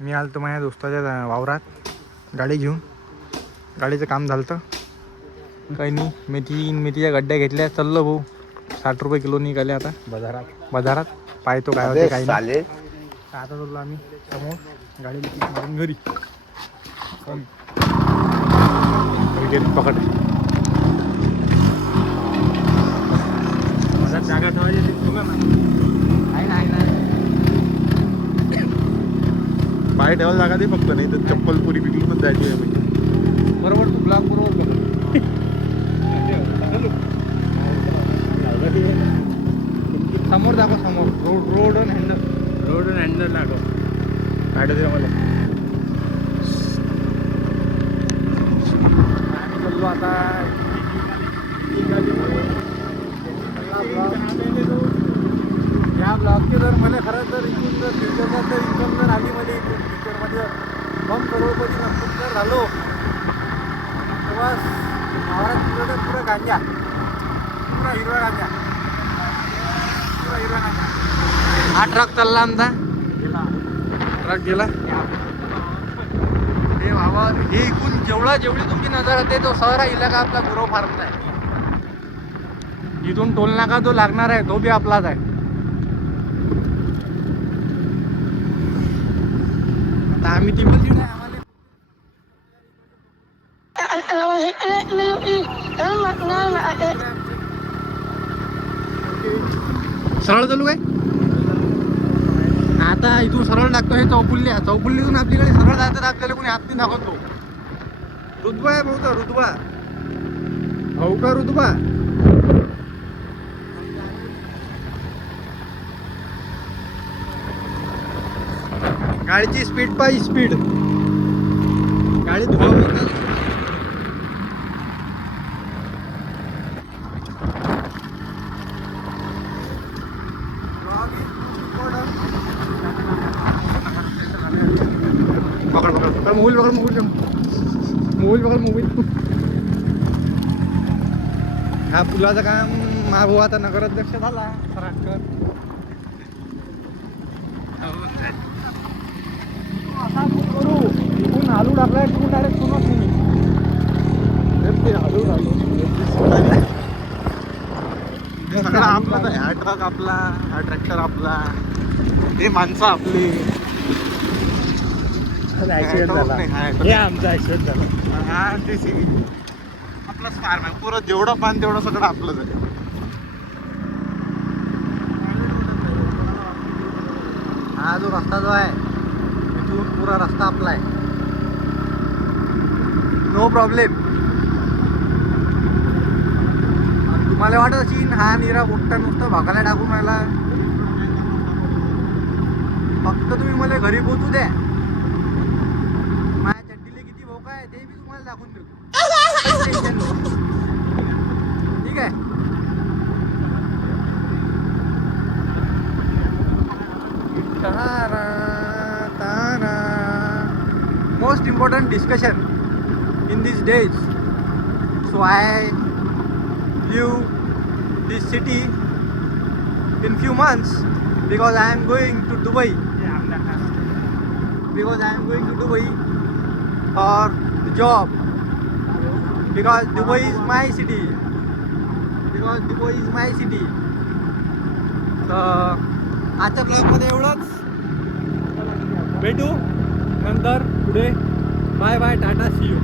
मी आलो तर माझ्या दोस्ताच्या वावरात गाडी घेऊन. गाडीचं काम झालं तर काही नाही. मेथीच्या गड्ड्या घेतल्या. चाललो भाऊ. 60 रुपये किलो निघाले आता बाजारात. पाहतो काय होते काही नाही. आता चाललो आम्ही समोर गाडीला किक मारून घरी. पकड जागा ठेवायची तुला ना. पाय ठेवायला जागा दे फक्त, नाही तर चप्पल पुरी पिकलूनच द्यायची आहे म्हणजे. बरोबर तू ब्लॉक बरोबर बघ. समोर दाखव समोर. रोड अँड हँडल दाखव. काढ दे मला. आम्ही चाललो आता. या ब्लॉगचे जर मला खरंच जर इथून जर फ्युचरला जर इन्कम जर आली मला इथून फ्युचरमध्ये मग करोडपती नक्की जर झालो तेव्हा वावरात पुरं गांजा, पुरा हिरवा गांजा. हा ट्रक चालला आमचा. ट्रक गेला. हे बाबा हे इकून जेवढी तुमची नजर होते तो सारा इलाका आपला गुरव फार्मचा आहे. इथून टोल नाका जो लागणार आहे तो बी आपलाच आहे. आता आम्ही ती बोलली नाही आम्हाला. सरळ चालू काय आता इथून सरळ लागतो. हे चौफुल्लीतून आपल्याकडे सरळ जायचं. आपल्याला कोणी हात नाही दाखवतो. रुतबा आहे भाऊ. रुतबा गाडीची स्पीड पाहिजे. स्पीड गाडी धुवा. मोबाईल हा पुलाचं काम हा भाऊ आता नगराध्यक्ष झाला. सराटकर करू इथून हालू टाकलाय. तू डायरेक्ट सुनत नाही. सगळं आपलाच आहे. हा ट्रक आपला, हा ट्रॅक्टर आपला, हे माणसं आपली. ऍक्सिडेंट झाला. हे आमचा ऍक्सिडेंट झाला. हा ते आपलाच फार्म आहे. पुरं जेवढं पान तेवढं सगळं आपलंच आहे. हा जो रस्ता जो आहे इथून पुरा रस्ता आपला आहे. No problem. तुम्हाला वाटत असेल हा निरा मोठा नुसतं भागाला टाकून राहिला. फक्त तुम्ही मला घरी पोहोचू द्या. माझ्या चड्डीला किती भोका आहे ते मी तुम्हाला दाखवून देतो. ठीक आहे. Most important discussion in these days. So I leave this city in few months because I am going to Dubai. For the job. Because Dubai is my city. So आजच्या ब्लॉगमध्ये एवढंच. भेटू नंतर पुढे. Bye tata, see you.